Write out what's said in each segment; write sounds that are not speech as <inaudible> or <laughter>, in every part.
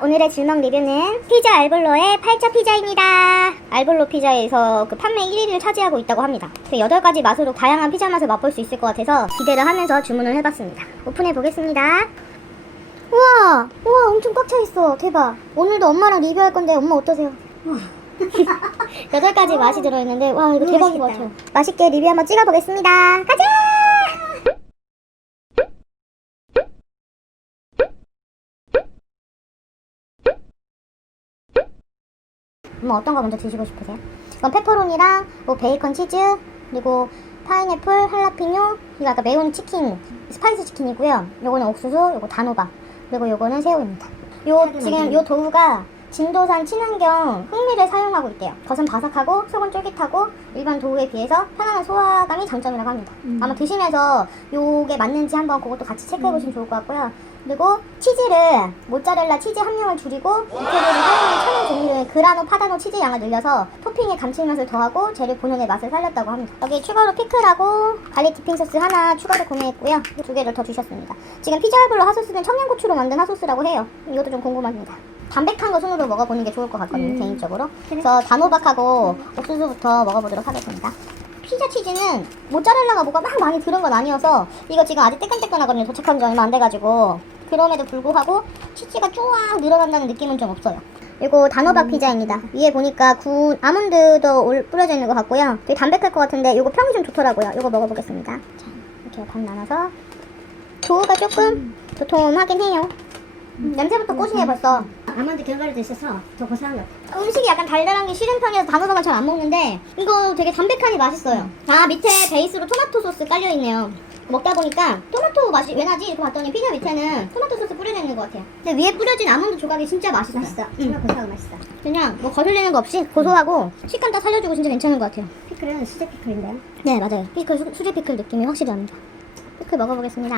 오늘의 질먹 리뷰는 피자 알볼로의 팔자 피자입니다. 알볼로 피자에서 그 판매 1위를 차지하고 있다고 합니다. 그 8가지 맛으로 다양한 피자 맛을 맛볼 수 있을 것 같아서 기대를 하면서 주문을 해봤습니다. 오픈해 보겠습니다. 우와, 우와, 엄청 꽉 차 있어. 대박. 오늘도 엄마랑 리뷰할 건데 엄마 어떠세요? <laughs> 여덟 가지 맛이 들어있는데 와 이거 대박인 것. 같아요. 맛있게 리뷰 한번 찍어보겠습니다. 가자! 엄마 어떤 거 먼저 드시고 싶으세요? 이건 페퍼로니랑 뭐 베이컨 치즈 그리고 파인애플 할라피뇨 이거 아까 매운 치킨 스파이스 치킨이고요. 요거는 옥수수 요거 단호박 그리고 요거는 새우입니다. 요 지금 요 도우가 진도산 친환경 흑미를 사용하고 있대요. 겉은 바삭하고 속은 쫄깃하고 일반 도우에 비해서 편안한 소화감이 장점이라고 합니다. 음. 아마 드시면서 요게 맞는지 한번 그것도 같이 체크해 보시면 좋을 것 같고요. 그리고 치즈를 모짜렐라 치즈 함량을 줄이고 이태리에서 사용하는 천연 종류의 그라노 파다노 치즈 양을 늘려서 토핑의 감칠맛을 더하고 재료 본연의 맛을 살렸다고 합니다. 여기 추가로 피클하고 갈릭 디핑 소스 하나 추가로 구매했고요. 두 개를 더 주셨습니다. 지금 피자알볼로 핫소스는 청양고추로 만든 핫소스라고 해요. 이것도 좀 궁금합니다. 담백한 거 손으로 먹어보는 게 좋을 것 같거든요, 음. 개인적으로. 그래서 단호박하고 옥수수부터 먹어보도록 하겠습니다. 피자 치즈는 모짜렐라가 뭐가 막 많이 들은 건 아니어서 이거 지금 아직 뜨끈뜨끈하거든요. 도착한 지 얼마 안 돼가지고 그럼에도 불구하고 치즈가 쫙 늘어난다는 느낌은 좀 없어요. 이거 단호박 피자입니다. 위에 보니까 구운 아몬드도 올- 뿌려져 있는 것 같고요. 되게 담백할 것 같은데 이거 평이 좀 좋더라고요. 이거 먹어보겠습니다. 자, 이렇게 반 나눠서 도우가 조금 도톰하긴 해요. 음, 냄새부터 꼬시네 벌써. 아몬드 견과류도 있어서 더 고소한 것 같아. 음식이 약간 달달한 게 싫은 편이어서 단호박을 잘 안 먹는데 이거 되게 담백하니 맛있어요. 아 밑에 베이스로 토마토 소스 깔려 있네요. 먹다 보니까 토마토 맛이 왜 나지? 이렇게 봤더니 피자 밑에는 토마토 소스 뿌려져 있는 것 같아요. 근데 위에 뿌려진 아몬드 조각이 진짜. 맛있어. 음. 정말 고소하고 맛있어. 그냥 뭐 거슬리는 거 없이 고소하고 식감 딱 살려주고 진짜 괜찮은 것 같아요. 피클은 수제 피클인데요. 네 맞아요. 피클 수, 수제 피클 느낌이 확실히 납니다. 피클 먹어보겠습니다.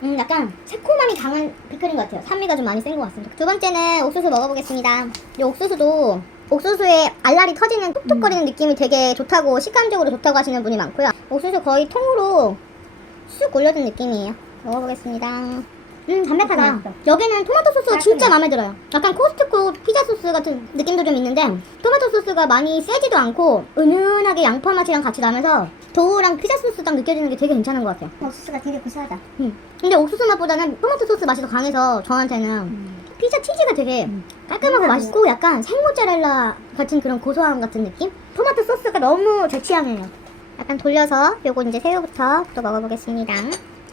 음 약간 새콤함이 강한 피클인 것 같아요. 산미가 좀 많이 센 것 같습니다. 두 번째는 옥수수 먹어보겠습니다. 이 옥수수도 옥수수에 알알이 터지는 톡톡거리는 느낌이 되게 좋다고 식감적으로 좋다고 하시는 분이 많고요. 옥수수 거의 통으로 쑥 올려준 느낌이에요. 먹어보겠습니다. 음 담백하다. 맛있어. 여기는 토마토 소스가 깔끔해. 진짜 마음에 들어요. 약간 코스트코 피자 소스 같은 느낌도 좀 있는데 토마토 소스가 많이 세지도 않고 은은하게 양파 맛이랑 같이 나면서 도우랑 피자 소스 딱 느껴지는 게 되게 괜찮은 것 같아요. 옥수수가 되게 고소하다. 음. 근데 옥수수 맛보다는 토마토 소스 맛이 더 강해서 저한테는 피자 치즈가 되게 음. 깔끔하고 음. 맛있고 약간 생모짜렐라 같은 그런 고소함 같은 느낌? 토마토 소스가 너무 제 취향이에요. 약간 돌려서 요거 이제 새우부터 또 먹어보겠습니다.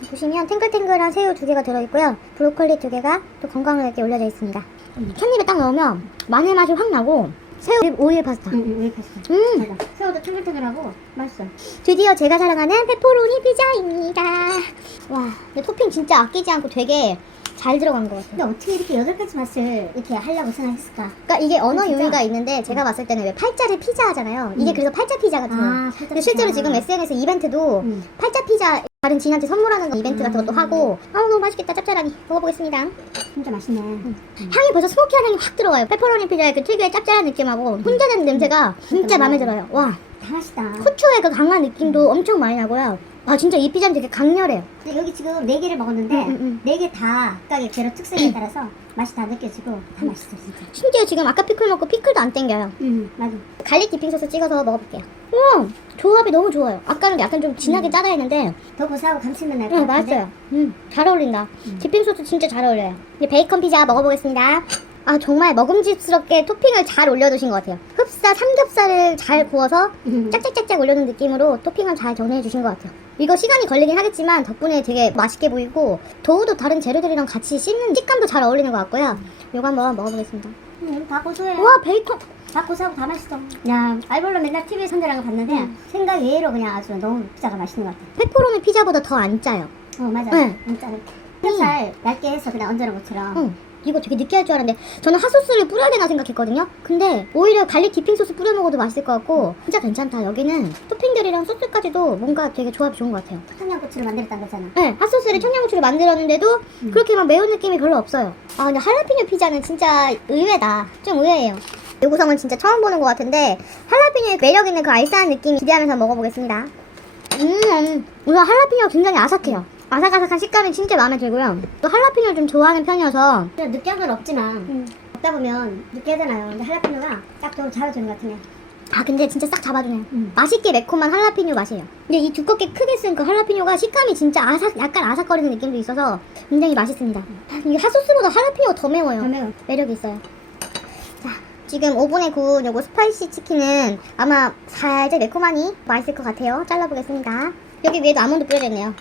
보시면 탱글탱글한 새우 두 개가 들어있고요. 브로콜리 두 개가 또 건강하게 올려져 있습니다. 캣입에 딱 넣으면 마늘 맛이 확 나고 새우 오일 파스타. 응, 응, 여기 맛있어. 음, 맞아. 새우도 탱글탱글하고 맛있어. 드디어 제가 사랑하는 페퍼로니 피자입니다. 와, 근데 토핑 진짜 아끼지 않고 되게 잘 들어간 것 같아요. 근데 어떻게 이렇게 여덟 가지 맛을 이렇게 하려고 생각했을까? 그러니까 이게 언어 아, 진짜? 유희가 있는데 제가 봤을 때는 왜 팔자를 피자 하잖아요. 이게 음. 그래서 팔자 피자 같은 거예요. 아, 근데 실제로 피자. 지금 SNS 이벤트도 음. 팔자 피자 다른 지인한테 선물하는 거 이벤트 같은 것도 음. 하고 아 너무 맛있겠다 짭짤하니 먹어보겠습니다. 진짜 맛있네. 향이 벌써 스모키한 향이 확 들어와요. 페퍼로니 피자의 그 특유의 짭짤한 느낌하고 혼자 된 냄새가 진짜 음. 마음에 들어요. 와 다 맛있다. 후추의 그 강한 느낌도 엄청 많이 나고요. 아 진짜 이 피자는 되게 강렬해요. 근데 여기 지금 네 개를 먹었는데 음, 음, 음. 네 개 다 각각의 재료 특성에 따라서 <clears throat> 맛이 다 느껴지고 다 맛있어 진짜. 심지어 지금 아까 피클 먹고 피클도 안 땡겨요. 음 맞아. 갈릭 디핑 소스 찍어서 먹어볼게요. 우와 조합이 너무 좋아요. 아까는 약간 좀 진하게 짜다 했는데 더 고소하고 감칠맛 날것 네, 같은데. 맛있어요. 음, 잘 어울린다. 음. 디핑 소스 진짜 잘 어울려요. 이제 베이컨 피자 먹어보겠습니다. 아, 정말 먹음직스럽게 토핑을 잘 올려두신 것 같아요. 흡사 삼겹살을 잘 구워서 음. 짝짝짝짝 올려놓은 느낌으로 토핑을 잘 정리해주신 것 같아요. 이거 시간이 걸리긴 하겠지만 덕분에 되게 맛있게 보이고 도우도 다른 재료들이랑 같이 씹는 식감도 잘 어울리는 것 같고요. 이거 한번 먹어보겠습니다. 음, 다 고소해. 와, 베이컨! 다 고소하고 다 맛있어. 야, 알볼로 맨날 TV 선대랑 봤는데 음. 생각 외로 그냥 아주 너무 피자가 맛있는 것 같아. 페퍼로니 피자보다 더 안 짜요. 어, 맞아. 네. 진짜. 살살 얇게 해서 그냥 얹어놓은 것처럼. 응. 이거 되게 느끼할 줄 알았는데 저는 핫소스를 뿌려야 되나 생각했거든요. 근데 오히려 갈릭 디핑 소스 뿌려 먹어도 맛있을 것 같고 진짜 괜찮다. 여기는 토핑들이랑 소스까지도 뭔가 되게 조합이 좋은 것 같아요. 청양고추를 만들었다는 거잖아. 네, 핫소스를 청양고추를 만들었는데도 음. 그렇게 막 매운 느낌이 별로 없어요. 아 근데 할라피뇨 피자는 진짜 의외다. 좀 의외예요. 이 구성은 진짜 처음 보는 것 같은데 할라피뇨의 매력 있는 그 알싸한 느낌 기대하면서 먹어보겠습니다. 음, 우와 할라피뇨 굉장히 아삭해요. 아삭아삭한 식감이 진짜 마음에 들고요. 또 할라피뇨를 좀 좋아하는 편이어서 그냥 느끼한 건 없지만 음. 먹다 보면 느끼하잖아요. 근데 할라피뇨가 딱 좀 잡아주는 것 같으네. 아 근데 진짜 싹 잡아주네. 음. 맛있게 매콤한 할라피뇨 맛이에요. 근데 이 두껍게 크게 쓴 그 할라피뇨가 식감이 진짜 아삭, 약간 아삭거리는 느낌도 있어서 굉장히 맛있습니다. 이게 핫소스보다 할라피뇨가 더 매워요. 더 매워. 매력이 있어요. 자, 지금 오븐에 구운 요거 스파이시 치킨은 아마 살짝 매콤하니 맛있을 것 같아요. 잘라보겠습니다. 여기 위에도 아몬드 뿌려져 있네요.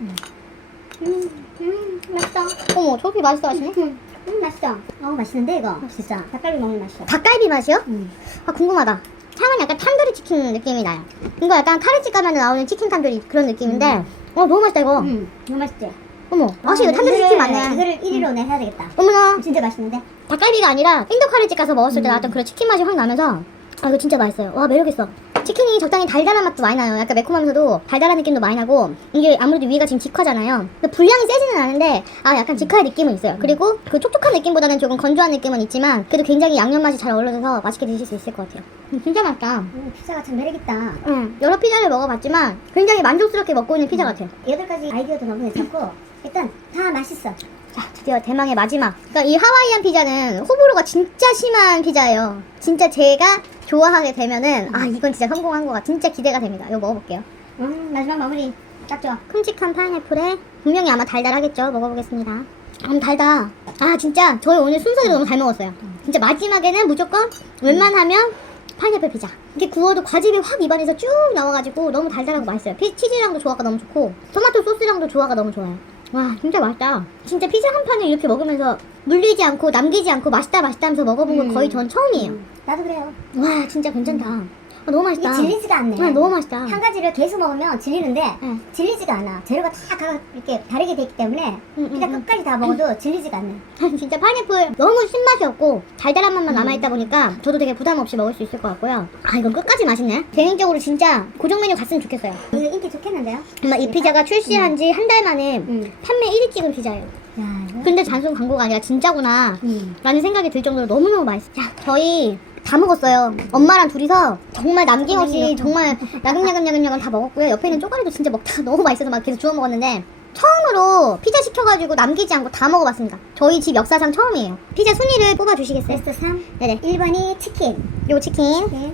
음, 음, 맛있어. 어머, 저렇게 맛있어 하시네? 음, 음, 맛있어. 어, 맛있는데 이거 진짜 닭갈비 먹는 맛이야. 닭갈비 맛이요? 음. 아, 궁금하다. 향은 약간 탄두리 치킨 느낌이 나요. 이거 약간 카레집 가면 나오는 치킨 탄두리 그런 느낌인데, 음. 어, 너무 맛있다, 이거. 음, 너무 맛있지. 어머, 확실히 이거 탄두리 치킨 맞네. 이거를 1위로 내 해야 되겠다. 어머나, 진짜 맛있는데. 닭갈비가 아니라 인도 카레집 가서 먹었을 때 음. 나왔던 그런 치킨 맛이 확 나면서 아 이거 진짜 맛있어요. 와 매력 있어. 치킨이 적당히 달달한 맛도 많이 나요. 약간 매콤하면서도 달달한 느낌도 많이 나고 이게 아무래도 위가 지금 직화잖아요. 근데 분량이 세지는 않은데 아 약간 직화의 느낌은 있어요. 그리고 그 촉촉한 느낌보다는 조금 건조한 느낌은 있지만 그래도 굉장히 양념 맛이 잘 어우러져서 맛있게 드실 수 있을 것 같아요. 음, 진짜 맛있다. 음, 피자가 참 매력있다. 응, 여러 피자를 먹어봤지만 굉장히 만족스럽게 먹고 있는 피자 같아요. 여덟 가지 아이디어도 너무 괜찮고 일단 다 맛있어. 자, 드디어 대망의 마지막. 그러니까 이 하와이안 피자는 호불호가 진짜 심한 피자예요. 진짜 제가 좋아하게 되면은 아 이건 진짜 성공한 거가 진짜 기대가 됩니다. 이거 먹어볼게요. 음, 마지막 마무리 딱 좋아. 큼직한 파인애플에 분명히 아마 달달하겠죠. 먹어보겠습니다. 음 달다. 아 진짜 저희 오늘 순서대로 너무 잘 먹었어요. 진짜 마지막에는 무조건 웬만하면 파인애플 피자. 이게 구워도 과즙이 확 입안에서 쭉 나와가지고 너무 달달하고 맛있어요. 피, 치즈랑도 조화가 너무 좋고 토마토 소스랑도 조화가 너무 좋아요. 와 진짜 맛있다. 진짜 피자 한 판을 이렇게 먹으면서 물리지 않고 남기지 않고 맛있다 맛있다 하면서 먹어본 건 음. 거의 전 처음이에요. 음, 나도 그래요. 와 진짜 괜찮다. 아, 너무 이게 맛있다. 질리지가 않네. 아, 너무 맛있다. 한 가지를 계속 먹으면 질리는데 응. 질리지가 않아. 재료가 다 각- 이렇게 다르게 돼 있기 때문에 응, 응, 일단 응. 끝까지 다 먹어도 질리지가 않네. <laughs> 진짜 파인애플 너무 신맛이 없고 달달한 맛만 남아있다 보니까 저도 되게 부담 없이 먹을 수 있을 것 같고요. 아 이건 끝까지 맛있네. 개인적으로 진짜 고정 메뉴 갔으면 좋겠어요. 이거 인기 좋겠는데요? 아마 이 피자가 출시한 지 한 달 만에 음. 판매 1위 찍은 피자예요. 야. 근데 단순 광고가 아니라 진짜구나 음. 라는 생각이 들 정도로 너무너무 맛있어요. 자, 저희 다 먹었어요. 엄마랑 둘이서 정말 남김없이 정말 야금야금야금야금 다 먹었고요. 옆에 있는 쪼가리도 진짜 먹다가 너무 맛있어서 막 계속 주워 먹었는데 처음으로 피자 시켜가지고 남기지 않고 다 먹어봤습니다. 저희 집 역사상 처음이에요. 피자 순위를 뽑아주시겠어요? 베스트 3. 네네. 1번이 치킨. 요 치킨. 네.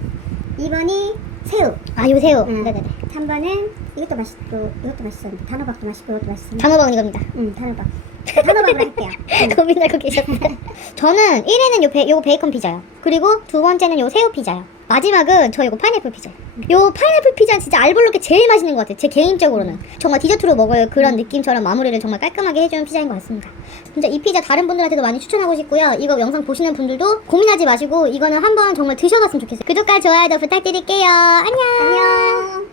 2번이 새우. 아, 요 새우. 음. 네네네. 3번은 이것도 맛있고 이것도 맛있었는데 단호박도 맛있고 이것도 맛있었는데. 단호박은 이겁니다. 응, 단호박. 단호박으로 할게요. <laughs> 고민하고 계셨다. 저는 1위는 요, 베, 요 베이컨 피자요. 그리고 두 번째는 요 새우 피자요. 마지막은 저 이거 파인애플 피자. 요 파인애플 피자는 진짜 알볼로게 제일 맛있는 것 같아요. 제 개인적으로는. 정말 디저트로 먹을 그런 느낌처럼 마무리를 정말 깔끔하게 해주는 피자인 것 같습니다. 진짜 이 피자 다른 분들한테도 많이 추천하고 싶고요. 이거 영상 보시는 분들도 고민하지 마시고 이거는 한번 정말 드셔봤으면 좋겠어요. 구독과 좋아요도 부탁드릴게요. 안녕. 안녕.